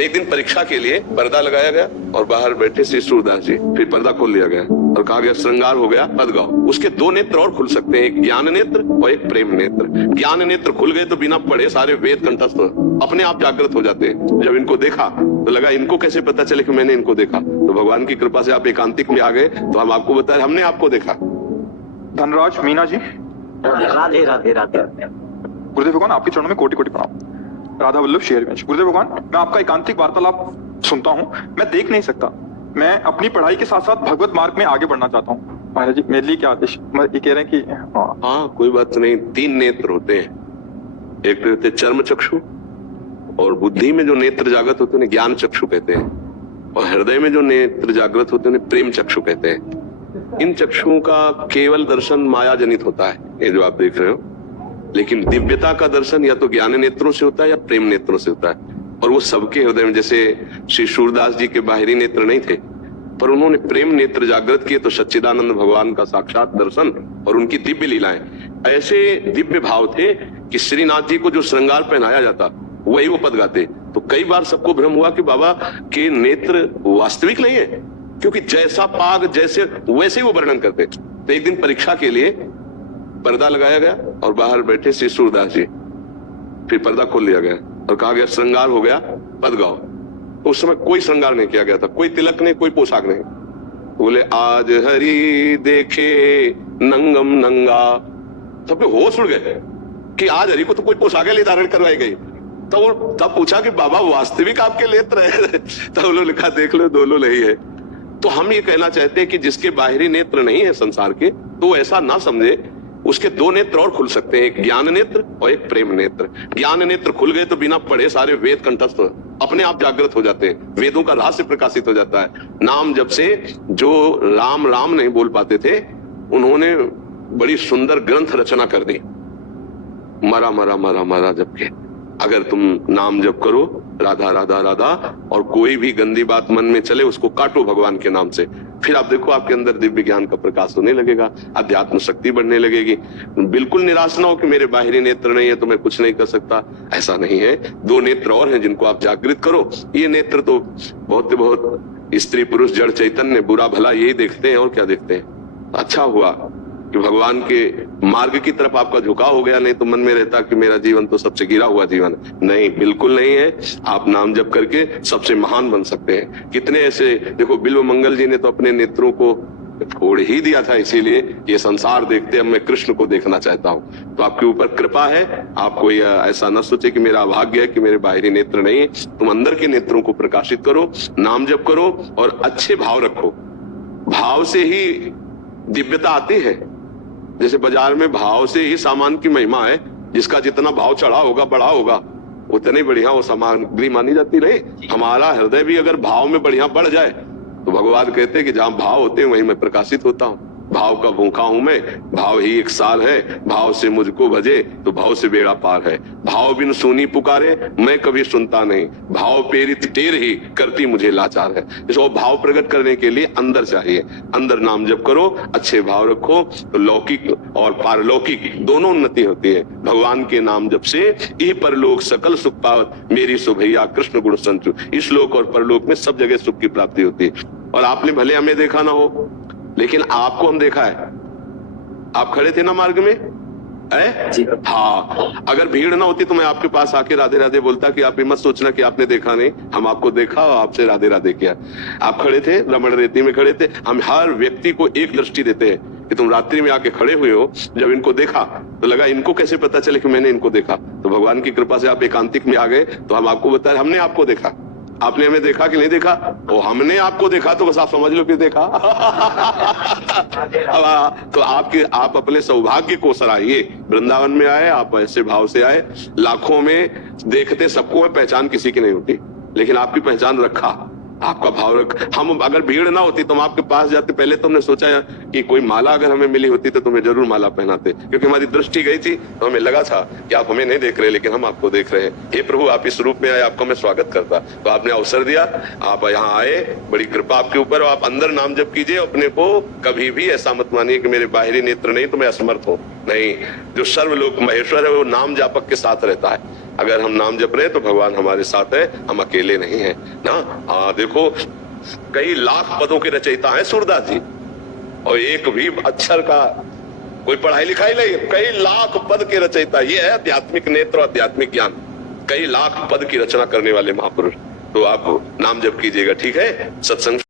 तो एक दिन परीक्षा के लिए पर्दा लगाया गया और बाहर बैठे श्री सूरदास जी, फिर पर्दा खोल लिया गया और कहा गया श्रृंगार हो गया, पद गाओ। उसके दो नेत्र और खुल सकते हैं, एक ज्ञान नेत्र और एक प्रेम नेत्र। ज्ञान नेत्र खुल गए तो बिना पढ़े सारे वेद कंठस्थ अपने आप जागृत हो जाते हैं। जब इनको देखा तो लगा इनको कैसे पता चले कि मैंने इनको देखा, तो भगवान की कृपा से आप एकांतिक में आ गए तो हम आपको बताए हमने आपको देखा। धनराज मीना जी, राधे राधे राधे। गुरुदेव भगवान आपके चरणों में कोटि कोटि प्रणाम। राधा वल्लभ शेरगंज। गुरुदेव भगवान, मैं आपका एकांतिक वार्तालाप सुनता हूँ, मैं देख नहीं सकता। मैं अपनी पढ़ाई के साथ साथ भगवत मार्ग में आगे बढ़ना चाहता हूँ। महाराज जी, मेरे लिए क्या आदेश? ये कह रहे हैं कि हाँ कोई बात नहीं। तीन नेत्र होते हैं, एक तो होते चर्म चक्षु, और बुद्धि में जो नेत्र जागृत होते हैं ज्ञान चक्षु कहते हैं, और हृदय में जो नेत्र जागृत होते हैं प्रेम चक्षु कहते हैं। इन चक्षुओं का केवल दर्शन माया जनित होता है, ये जो आप देख रहे हो, लेकिन दिव्यता का दर्शन या तो ज्ञान नेत्रों से होता है या प्रेम नेत्रों से होता है। और वो सबके हृदय में, जैसे श्री सूरदास जी के बाहरी नेत्र नहीं थे पर उन्होंने प्रेम नेत्र जागृत किए तो सच्चिदानंद भगवान का साक्षात दर्शन और उनकी दिव्य लीलाएं, ऐसे दिव्य भाव थे कि श्रीनाथ जी को जो श्रृंगार पहनाया जाता वही वो पद गाते। तो कई बार सबको भ्रम हुआ कि बाबा के नेत्र वास्तविक नहीं है, क्योंकि जैसा पाग जैसे वैसे ही वो वर्णन करते। तो एक दिन परीक्षा के लिए पर्दा लगाया गया और बाहर बैठे श्री सूरदास जी, फिर पर्दा खोल लिया गया और कहा गया श्रृंगार हो गया, पद गाओ। तो उस समय कोई श्रृंगार नहीं किया गया था, कोई तिलक नहीं, कोई पोशाक नहीं। बोले आज हरि देखे नंगम नंगा, सबके होश उड़ गए कि आज हरि को तो कोई पोशाकें ले धारण करवाई गई। तो तब पूछा कि बाबा वास्तविक आपके नेत्र है? तब उन्होंने लिखा देख लो दोनों नहीं है। तो हम ये कहना चाहते हैं कि जिसके बाहरी नेत्र नहीं है संसार के, तो ऐसा ना समझे, उसके दो नेत्र और खुल सकते हैं, एक ज्ञान नेत्र और एक प्रेम नेत्र। ज्ञान नेत्र खुल गए तो बिना पढ़े सारे वेद कंठस्थ अपने आप जागृत हो जाते हैं, वेदों का रहस्य प्रकाशित हो जाता है। नाम जब से जो राम राम नहीं बोल पाते थे, उन्होंने बड़ी सुंदर ग्रंथ रचना कर दी, मरा मरा मरा मरा जप के। अगर तुम नाम जप करो राधा राधा राधा, और कोई भी गंदी बात मन में चले उसको काटो भगवान के नाम से, फिर आप देखो आपके अंदर दिव्य ज्ञान का प्रकाश होने लगेगा, अध्यात्म शक्ति बढ़ने लगेगी। बिल्कुल निराश ना हो कि मेरे बाहरी नेत्र नहीं है तो मैं कुछ नहीं कर सकता, ऐसा नहीं है। दो नेत्र और हैं जिनको आप जागृत करो। ये नेत्र तो बहुत स्त्री पुरुष जड़ चैतन्य बुरा भला यही देखते हैं, और क्या देखते हैं। अच्छा हुआ कि भगवान के मार्ग की तरफ आपका झुकाव हो गया, नहीं तो मन में रहता कि मेरा जीवन तो सबसे गिरा हुआ जीवन है। नहीं, बिल्कुल नहीं है। आप नाम जप करके सबसे महान बन सकते हैं। कितने ऐसे, देखो बिल्व मंगल जी ने तो अपने नेत्रों को छोड़ ही दिया था, इसीलिए ये संसार देखते अब मैं कृष्ण को देखना चाहता हूँ। तो आपके ऊपर कृपा है, आप कोई ऐसा न सोचे कि मेरा भाग्य है कि मेरे बाहरी नेत्र नहीं। तुम अंदर के नेत्रों को प्रकाशित करो, नाम जप करो और अच्छे भाव रखो। भाव से ही दिव्यता आती है। जैसे बाजार में भाव से ही सामान की महिमा है, जिसका जितना भाव चढ़ा होगा बढ़ा होगा उतनी बढ़िया वो सामग्री मानी जाती रहे। हमारा हृदय भी अगर भाव में बढ़िया बढ़ जाए तो भगवान कहते हैं कि जहां भाव होते हैं वहीं मैं प्रकाशित होता हूँ। भाव का भूखा हूं मैं, भाव ही एक सार है, भाव से मुझको भजे तो भाव से बेड़ा पार है। भाव बिन सुनी पुकारे मैं कभी सुनता नहीं, भाव प्रेरित टेर ही करती मुझे लाचार है। इसको भाव प्रकट करने के लिए अंदर चाहिए, अंदर नाम जप करो, अच्छे भाव रखो तो लौकिक और पारलौकिक दोनों उन्नति होती है। भगवान के नाम जप से यही परलोक सकल सुख पावत मेरी सुभैया कृष्ण गुण संचु। इस लोक और परलोक में सब जगह सुख की प्राप्ति होती है। और आपने भले हमें देखा ना हो, लेकिन आपको हम देखा है। आप खड़े थे ना मार्ग में, जी। हाँ, अगर भीड़ ना होती तो मैं आपके पास आके राधे राधे बोलता कि आप ये मत सोचना कि आपने देखा नहीं, हम आपको देखा और आपसे राधे राधे किया। आप खड़े थे, रमण रेती में खड़े थे। हम हर व्यक्ति को एक दृष्टि देते हैं कि तुम रात्रि में आके खड़े हुए हो। जब इनको देखा तो लगा इनको कैसे पता चले कि मैंने इनको देखा। तो भगवान की कृपा से आप एकांतिक में आ गए तो हम आपको बताए हमने आपको देखा। आपने हमें देखा कि नहीं देखा? वो हमने आपको देखा तो बस आप समझ लो कि देखा। तो आप अपने सौभाग्य को सराहिए। वृंदावन में आए, आप ऐसे भाव से आए। लाखों में देखते सबको है, पहचान किसी की नहीं होती, लेकिन आपकी पहचान रखा, आपका भाव रख। हम अगर भीड़ ना होती तो हम आपके पास जाते। पहले तो हमने सोचा कि कोई माला अगर हमें मिली होती तो तुम्हें जरूर माला पहनाते, क्योंकि हमारी दृष्टि गई थी तो हमें लगा था कि आप हमें नहीं देख रहे लेकिन हम आपको देख रहे हैं। हे प्रभु, आप इस रूप में आए, आपका मैं स्वागत करता। तो आपने अवसर दिया, आप यहाँ आए, बड़ी कृपा आपके ऊपर। आप अंदर नाम जप कीजिए। अपने को कभी भी ऐसा मत मानिए कि मेरे बाहरी नेत्र नहीं तो मैं असमर्थ हूँ। नहीं, जो सर्वलोक महेश्वर है वो नाम जापक के साथ रहता है। अगर हम नाम जप रहे हैं तो भगवान हमारे साथ है, हम अकेले नहीं हैं ना। देखो कई लाख पदों के रचयिता हैं सूरदास जी, और एक भी अक्षर का कोई पढ़ाई लिखाई नहीं, कई लाख पद के रचयिता। ये है आध्यात्मिक नेत्र और आध्यात्मिक ज्ञान, कई लाख पद की रचना करने वाले महापुरुष। तो आप नाम जप कीजिएगा, ठीक है। सत्संग